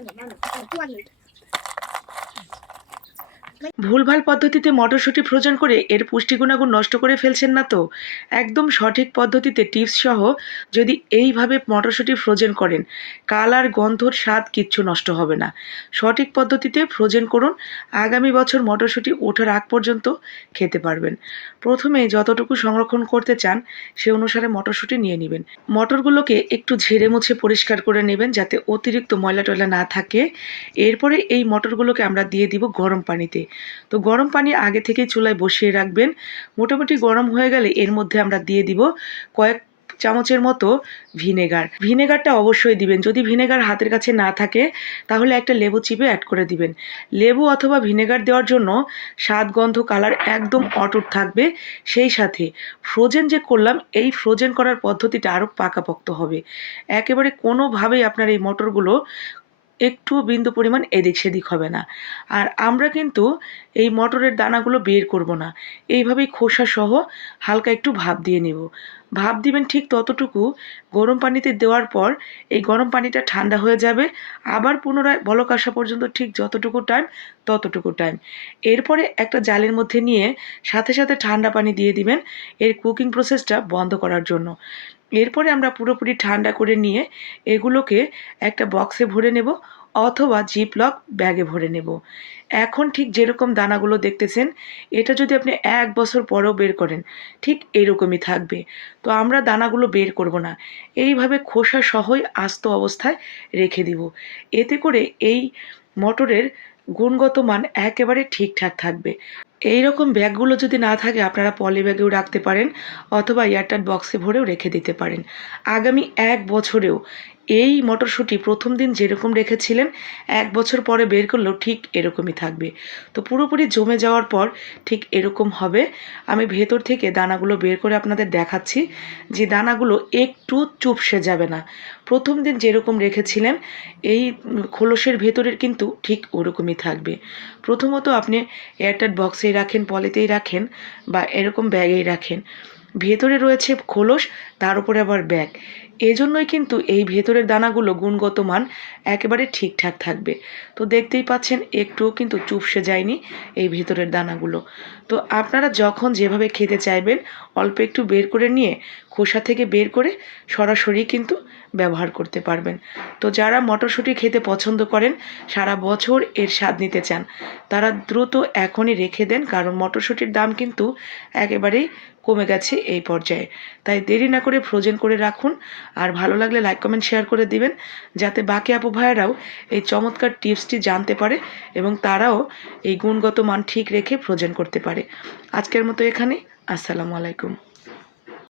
慢点慢点快断了 ভুলভাল পদ্ধতিতে মটরশুঁটি ফ্রোজেন করে এর পুষ্টি গুণাগুণ নষ্ট করে ফেলছেন না তো? একদম সঠিক পদ্ধতিতে টিপস সহ যদি এইভাবে মটরশুঁটি ফ্রোজেন করেন কালার গন্ধর স্বাদ কিচ্ছু নষ্ট হবে না। সঠিক পদ্ধতিতে ফ্রোজেন করুন, আগামী বছর মটরশুঁটি ওঠার আগ পর্যন্ত খেতে পারবেন। প্রথমে যতটুকু সংরক্ষণ করতে চান, সে অনুসারে মটরশুঁটি নিয়ে নেবেন। মটরগুলোকে একটু ঝেড়ে মুছে পরিষ্কার করে নেবেন যাতে অতিরিক্ত ময়লা টয়লা না থাকে। এরপরে এই মটরগুলোকে আমরা দিয়ে দিব গরম পানিতে। তো গরম পানি আগে থেকেই চুলায় বসিয়ে রাখবেন। মোটামুটি গরম হয়ে গেলে এর মধ্যে আমরা দিয়ে দিব কয়েক চামচের মতো ভিনেগার। ভিনেগারটা অবশ্যই দিবেন। যদি ভিনেগার হাতের কাছে না থাকে, তাহলে একটা লেবু চিপে অ্যাড করে দিবেন। লেবু অথবা ভিনেগার দেওয়ার জন্য স্বাদ, গন্ধ কালার একদম অটুট থাকবে। সেই সাথে ফ্রোজেন যে করলাম, এই ফ্রোজেন করার পদ্ধতিটা আরও পাকাপোক্ত হবে। একেবারে কোনোভাবেই আপনার এই মটরগুলো একটু বিন্দু পরিমাণ এদিক সেদিক হবে না। আর আমরা কিন্তু এই মটরের দানাগুলো বের করব না। এইভাবেই খোসা সহ হালকা একটু ভাপ দিয়ে নেব। ভাপ দিবেন ঠিক ততটুকু। গরম পানিতে দেওয়ার পর এই গরম পানিটা ঠান্ডা হয়ে যাবে। আবার পুনরায় বলক আসা পর্যন্ত ঠিক যতটুকু টাইম ততটুকু টাইম। এরপরে একটা জালের মধ্যে নিয়ে সাথে সাথে ঠান্ডা পানি দিয়ে দিবেন। এর কুকিং প্রসেসটা বন্ধ করার জন্য। এরপরে আমরা পুরোপুরি ঠান্ডা করে নিয়ে এগুলোকে একটা বক্সে ভরে নেব অথবা জিপলক ব্যাগে ভরে নেব। এখন ঠিক যেরকম দানাগুলো দেখতেছেন, এটা যদি আপনি এক বছর পরেও বের করেন, ঠিক এরকমই থাকবে। তো আমরা দানাগুলো বের করব না। এইভাবে খোসা সহই আস্ত অবস্থায় রেখে দিব। এতে করে এই মটরের গুণগত মান একেবারে ঠিকঠাক থাকবে। এই রকম ব্যাগগুলো যদি না থাকে, আপনারা পলি ব্যাগেও রাখতে পারেন অথবা এয়ারটাইট বক্সে ভরেও রেখে দিতে পারেন। আগামী এক বছরেও এই মটরশুঁটি প্রথম দিন যেরকম রেখেছিলেন, এক বছর পরে বের করলেও ঠিক এরকমই থাকবে। তো পুরোপুরি জমে যাওয়ার পর ঠিক এরকম হবে। আমি ভেতর থেকে দানাগুলো বের করে আপনাদের দেখাচ্ছি যে দানাগুলো একটু চুপসে যাবে না। প্রথম দিন যেরকম রেখেছিলেন, এই খোলসের ভেতরের কিন্তু ঠিক ওরকমই থাকবে। প্রথমত আপনি এয়ারটাইট বক্সেই রাখেন, পলিতেই রাখেন বা এরকম ব্যাগেই রাখেন। ভেতরে রয়েছে খোলস, তার উপরে আবার ব্যাগ। এজন্যই কিন্তু এই ভেতরের দানাগুলো গুণগত মান একেবারে ঠিকঠাক থাকবে। তো দেখতেই পাচ্ছেন, একটুও কিন্তু চুপসে যায়নি এই ভেতরের দানাগুলো। তো আপনারা যখন যেভাবে খেতে চাইবেন, অল্প একটু বের করে নিয়ে খোসা থেকে বের করে সরাসরি কিন্তু ব্যবহার করতে পারবেন। তো যারা মটরশুঁটি খেতে পছন্দ করেন, সারা বছর এর স্বাদ নিতে চান, তারা দ্রুত এখনই রেখে দেন, কারণ মটরশুঁটির দাম কিন্তু একেবারেই কমে গেছে এই পর্যায়ে। তাই দেরি না করে ফ্রোজেন করে রাখুন, আর ভালো লাগলে লাইক কমেন্ট শেয়ার করে দিবেন, যাতে বাকি আপু ভাইয়েরাও এই চমৎকার টিপসটি জানতে পারে এবং তারাও এই গুণগত মান ঠিক রেখে ফ্রোজেন করতে পারে। আজকের মতো এখানে আসসালামু আলাইকুম।